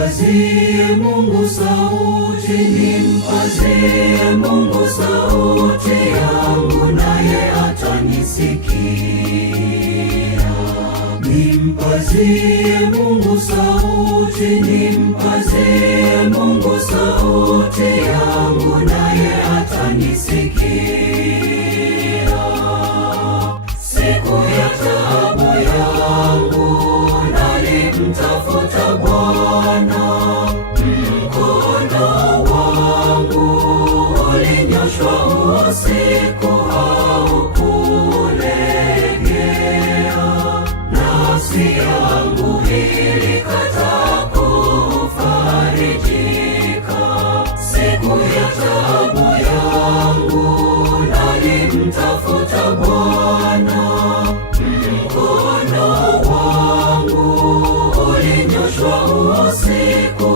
Nimpazie Mungu sauti, nimpazie Mungu sauti yangu, naye atanisikia. Nimpazie Mungu sauti, nimpazie Mungu sauti yangu, naye atanisikia. Siku ya taabu yangu nalimtafuta Bwana, mkono wangu ulinyoshwa usiku haukulegea, nafsi yangu ilikataa kufarijika. Siku ya taabu yangu nalimtafuta Bwana, mkono wangu ulinyoshwa usiku